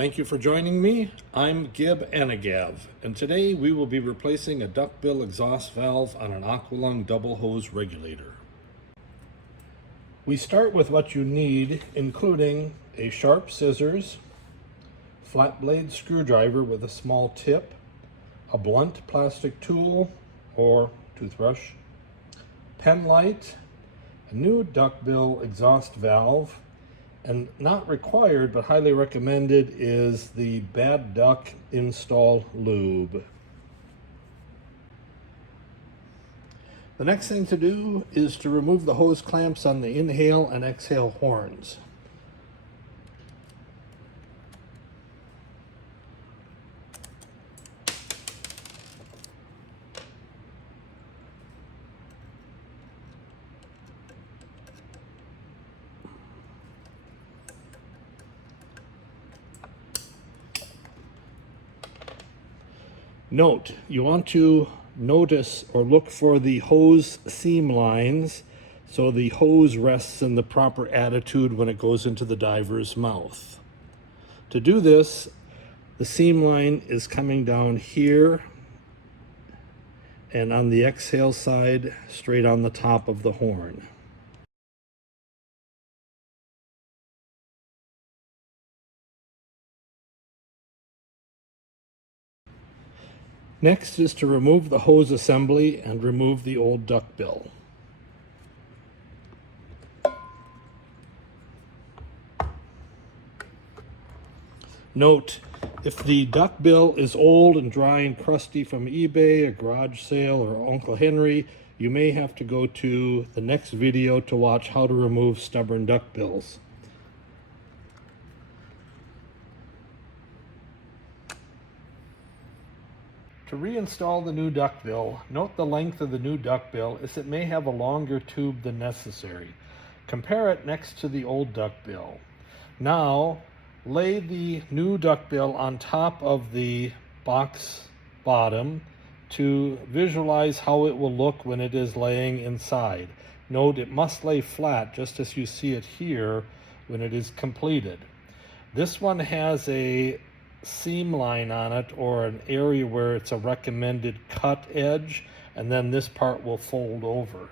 Thank you for joining me. I'm Gib Anagav, and today we will be replacing a duckbill exhaust valve on an Aqualung double hose regulator. We start with what you need, including a sharp scissors, flat blade screwdriver with a small tip, a blunt plastic tool or toothbrush, pen light, a new duckbill exhaust valve, and not required but highly recommended is the Bad Duck install lube. The next thing to do is to remove the hose clamps on the inhale and exhale horns. Note, you want to notice or look for the hose seam lines so the hose rests in the proper attitude when it goes into the diver's mouth. To do this, the seam line is coming down here and on the exhale side, straight on the top of the horn. Next is to remove the hose assembly and remove the old duckbill. Note, if the duckbill is old and dry and crusty from eBay, a garage sale, or Uncle Henry, you may have to go to the next video to watch how to remove stubborn duckbills. To reinstall the new duckbill, note the length of the new duckbill as it may have a longer tube than necessary. Compare it next to the old duckbill. Now, lay the new duckbill on top of the box bottom to visualize how it will look when it is laying inside. Note it must lay flat just as you see it here when it is completed. This one has a seam line on it, or an area where it's a recommended cut edge, and then this part will fold over.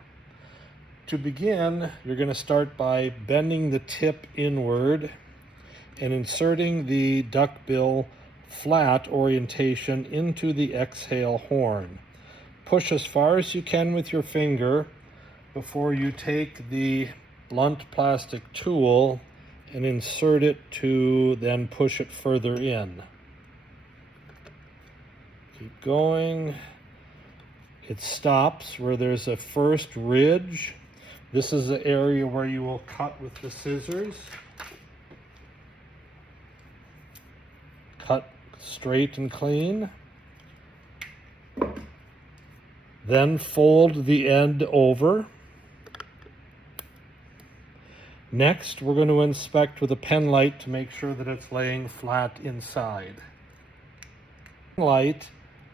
To begin, you're going to start by bending the tip inward and inserting the duckbill flat orientation into the exhale horn. Push as far as you can with your finger before you take the blunt plastic tool and insert it to then push it further in. Keep going. It stops where there's a first ridge. This is the area where you will cut with the scissors. Cut straight and clean. Then fold the end over. Next, we're going to inspect with a pen light to make sure that it's laying flat inside. Light,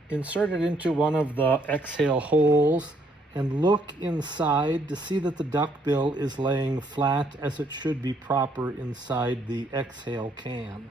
insert it into one of the exhale holes and look inside to see that the duckbill is laying flat as it should be proper inside the exhale can.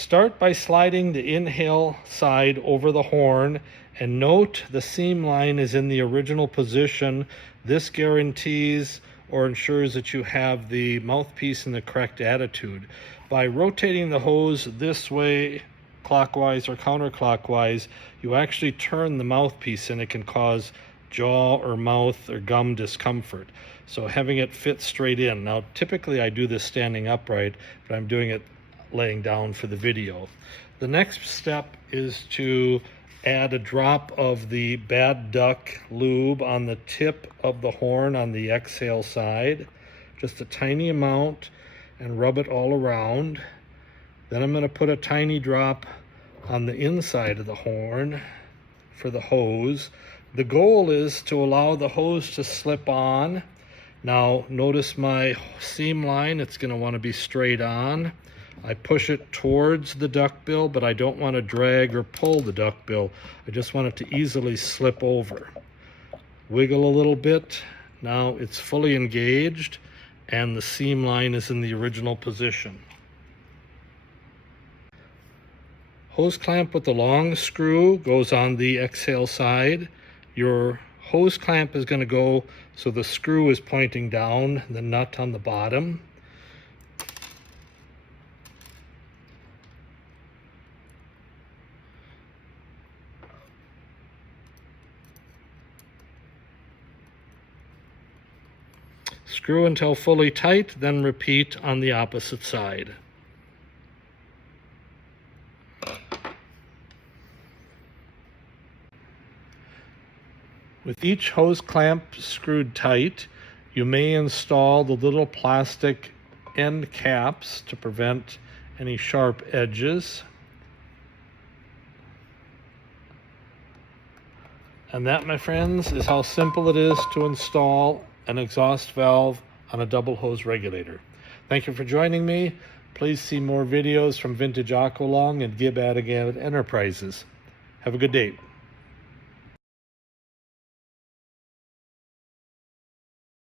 Start by sliding the inhale side over the horn and note the seam line is in the original position. This guarantees or ensures that you have the mouthpiece in the correct attitude. By rotating the hose this way, clockwise or counterclockwise, you actually turn the mouthpiece and it can cause jaw or mouth or gum discomfort. So having it fit straight in. Now typically I do this standing upright, but I'm doing it laying down for the video. The next step is to add a drop of the Bad Duck lube on the tip of the horn on the exhale side, just a tiny amount, and rub it all around. Then I'm going to put a tiny drop on the inside of the horn for the hose. The goal is to allow the hose to slip on. Now notice my seam line, it's going to want to be straight on. I push it towards the duckbill, but I don't want to drag or pull the duckbill. I just want it to easily slip over. Wiggle a little bit. Now it's fully engaged and the seam line is in the original position. Hose clamp with the long screw goes on the exhale side. Your hose clamp is going to go so the screw is pointing down, the nut on the bottom. Screw until fully tight, then repeat on the opposite side. With each hose clamp screwed tight, you may install the little plastic end caps to prevent any sharp edges. And that, my friends, is how simple it is to install an exhaust valve on a double hose regulator. Thank you for joining me. Please see more videos from Vintage Aqualung and Gib Adagat Enterprises. Have a good day.